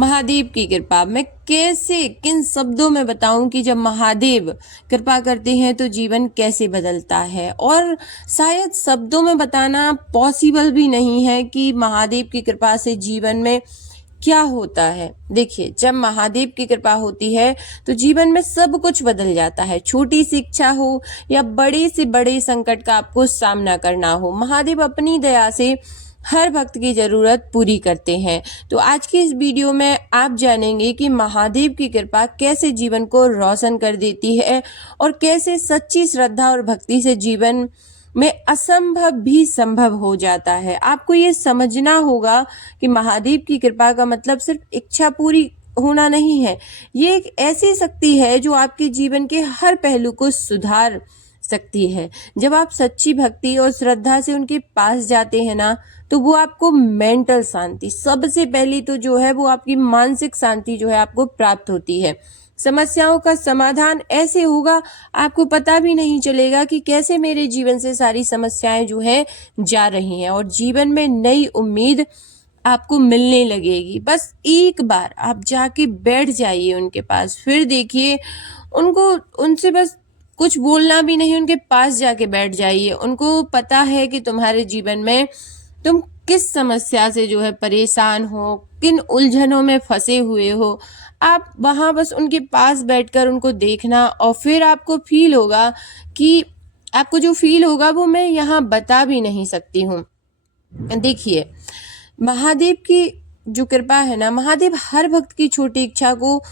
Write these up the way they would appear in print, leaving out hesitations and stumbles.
महादेव की कृपा मैं कैसे किन शब्दों में बताऊं कि जब महादेव कृपा करते हैं तो जीवन कैसे बदलता है। और शायद शब्दों में बताना पॉसिबल भी नहीं है कि महादेव की कृपा से जीवन में क्या होता है। देखिए, जब महादेव की कृपा होती है तो जीवन में सब कुछ बदल जाता है। छोटी सी इच्छा हो या बड़े से बड़े संकट का आपको सामना करना हो, महादेव अपनी दया से हर भक्त की जरूरत पूरी करते हैं। तो आज की इस वीडियो में आप जानेंगे कि महादेव की कृपा कैसे जीवन को रोशन कर देती है और कैसे सच्ची श्रद्धा और भक्ति से जीवन में असंभव भी संभव हो जाता है। आपको ये समझना होगा कि महादेव की कृपा का मतलब सिर्फ इच्छा पूरी होना नहीं है। ये एक ऐसी शक्ति है जो आपके जीवन के हर पहलू को सुधार सकती है। जब आप सच्ची भक्ति और श्रद्धा से उनके पास जाते हैं ना, तो वो आपको मेंटल शांति, सबसे पहली तो जो है वो आपकी मानसिक शांति जो है आपको प्राप्त होती है। समस्याओं का समाधान ऐसे होगा, आपको पता भी नहीं चलेगा कि कैसे मेरे जीवन से सारी समस्याएं जो है जा रही हैं और जीवन में नई उम्मीद आपको मिलने लगेगी। बस एक बार आप जाके बैठ जाइए उनके पास, फिर देखिए उनसे बस कुछ बोलना भी नहीं, उनके पास जाके बैठ जाइए। उनको पता है कि तुम्हारे जीवन में तुम किस समस्या से जो है परेशान हो, किन उलझनों में फंसे हुए हो। आप वहां बस उनके पास बैठकर उनको देखना और फिर आपको फील होगा कि आपको जो फील होगा वो मैं यहाँ बता भी नहीं सकती हूँ। देखिए, महादेव की जो कृपा है ना, महादेव हर भक्त की छोटी इच्छा को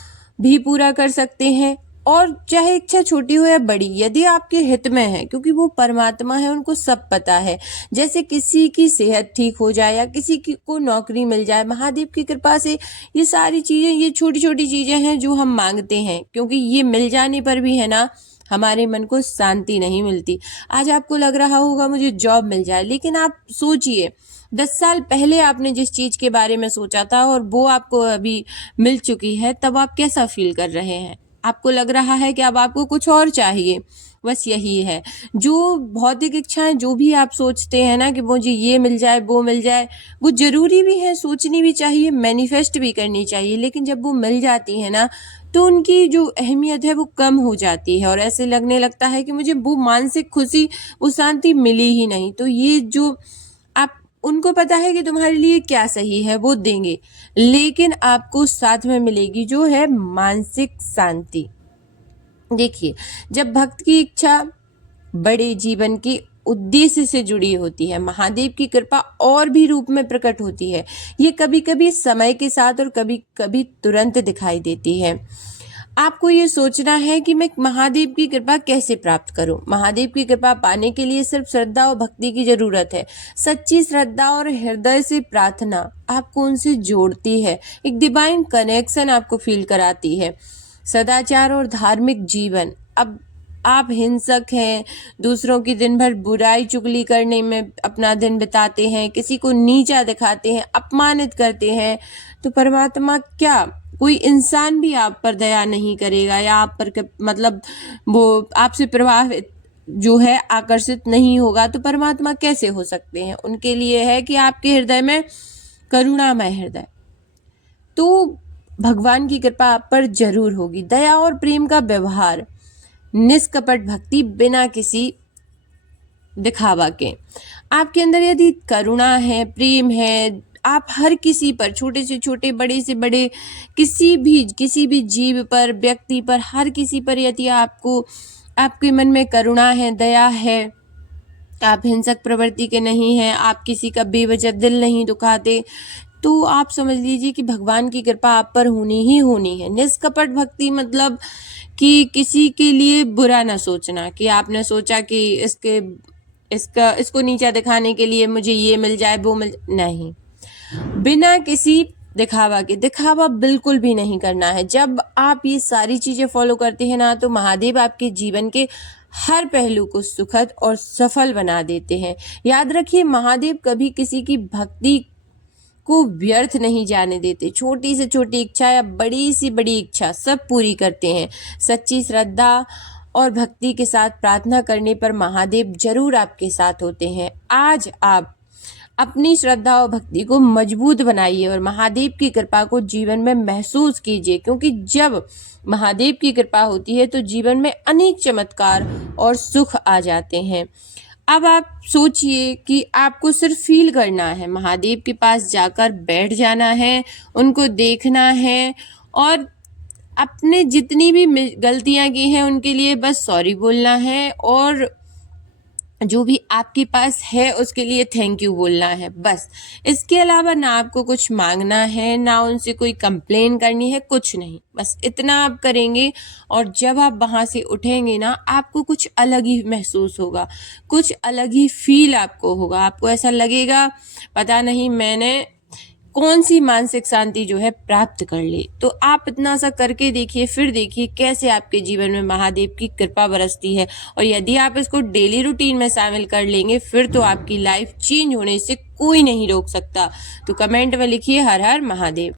भी पूरा कर सकते हैं, और चाहे इच्छा छोटी हो या बड़ी, यदि आपके हित में है, क्योंकि वो परमात्मा है, उनको सब पता है। जैसे किसी की सेहत ठीक हो जाए या किसी की को नौकरी मिल जाए, महादेव की कृपा से ये सारी चीजें, ये छोटी छोटी चीजें हैं जो हम मांगते हैं, क्योंकि ये मिल जाने पर भी है ना हमारे मन को शांति नहीं मिलती। आज आपको लग रहा होगा मुझे जॉब मिल जाए, लेकिन आप सोचिए 10 साल पहले आपने जिस चीज के बारे में सोचा था और वो आपको अभी मिल चुकी है, तब आप कैसा फील कर रहे हैं? आपको लग रहा है कि अब आपको कुछ और चाहिए। बस यही है, जो भौतिक इच्छाएं जो भी आप सोचते हैं ना कि मुझे ये मिल जाए वो मिल जाए, वो जरूरी भी है, सोचनी भी चाहिए, मैनिफेस्ट भी करनी चाहिए, लेकिन जब वो मिल जाती है ना तो उनकी जो अहमियत है वो कम हो जाती है और ऐसे लगने लगता है कि मुझे वो मानसिक खुशी, वो शांति मिली ही नहीं। तो ये जो आप, उनको पता है कि तुम्हारे लिए क्या सही है, वो देंगे, लेकिन आपको साथ में मिलेगी जो है मानसिक शांति। देखिए, जब भक्त की इच्छा बड़े जीवन के उद्देश्य से जुड़ी होती है, महादेव की कृपा और भी रूप में प्रकट होती है। ये कभी कभी समय के साथ और कभी कभी तुरंत दिखाई देती है। आपको ये सोचना है कि मैं महादेव की कृपा कैसे प्राप्त करूं। महादेव की कृपा पाने के लिए सिर्फ श्रद्धा और भक्ति की जरूरत है। सच्ची श्रद्धा और हृदय से प्रार्थना आपको उनसे जोड़ती है, एक डिवाइन कनेक्शन आपको फील कराती है। सदाचार और धार्मिक जीवन, अब आप हिंसक हैं, दूसरों की दिन भर बुराई चुगली करने में अपना दिन बिताते हैं, किसी को नीचा दिखाते हैं, अपमानित करते हैं, तो परमात्मा क्या, कोई इंसान भी आप पर दया नहीं करेगा या आप पर मतलब वो आपसे प्रभावित जो है आकर्षित नहीं होगा, तो परमात्मा कैसे हो सकते हैं? उनके लिए है कि आपके हृदय में करुणामय हृदय, तो भगवान की कृपा आप पर जरूर होगी। दया और प्रेम का व्यवहार, निष्कपट भक्ति बिना किसी दिखावा के। आपके अंदर यदि करुणा है, प्रेम है, आप हर किसी पर, छोटे से छोटे, बड़े से बड़े, किसी भी जीव पर, व्यक्ति पर, हर किसी पर यदि आपको, आपके मन में करुणा है, दया है, आप हिंसक प्रवृत्ति के नहीं हैं, आप किसी का बेवजह दिल नहीं दुखाते, तो आप समझ लीजिए कि भगवान की कृपा आप पर होनी ही होनी है। निष्कपट भक्ति मतलब कि किसी के लिए बुरा ना सोचना, कि आपने सोचा कि इसको नीचा दिखाने के लिए मुझे ये मिल जाए वो मिल, नहीं, बिना किसी दिखावा के, दिखावा बिल्कुल भी नहीं करना है। जब आप ये सारी चीजें फॉलो करते हैं ना, तो महादेव आपके जीवन के हर पहलू को सुखद और सफल बना देते हैं। याद रखिए, महादेव कभी किसी की भक्ति को व्यर्थ नहीं जाने देते। छोटी से छोटी इच्छा या बड़ी सी बड़ी इच्छा सब पूरी करते हैं। सच्ची श्रद्धा और भक्ति के साथ प्रार्थना करने पर महादेव जरूर आपके साथ होते हैं। आज आप अपनी श्रद्धा और भक्ति को मजबूत बनाइए और महादेव की कृपा को जीवन में महसूस कीजिए, क्योंकि जब महादेव की कृपा होती है तो जीवन में अनेक चमत्कार और सुख आ जाते हैं। अब आप सोचिए कि आपको सिर्फ फील करना है, महादेव के पास जाकर बैठ जाना है, उनको देखना है और अपने जितनी भी गलतियां की हैं उनके लिए बस सॉरी बोलना है और जो भी आपके पास है उसके लिए थैंक यू बोलना है, बस। इसके अलावा ना आपको कुछ मांगना है, ना उनसे कोई कंप्लेन करनी है, कुछ नहीं, बस इतना आप करेंगे। और जब आप वहाँ से उठेंगे ना, आपको कुछ अलग ही महसूस होगा, कुछ अलग ही फील आपको होगा। आपको ऐसा लगेगा पता नहीं मैंने कौन सी मानसिक शांति जो है प्राप्त कर ली। तो आप इतना सा करके देखिए, फिर देखिए कैसे आपके जीवन में महादेव की कृपा बरसती है। और यदि आप इसको डेली रूटीन में शामिल कर लेंगे फिर तो आपकी लाइफ चेंज होने से कोई नहीं रोक सकता। तो कमेंट में लिखिए हर हर महादेव।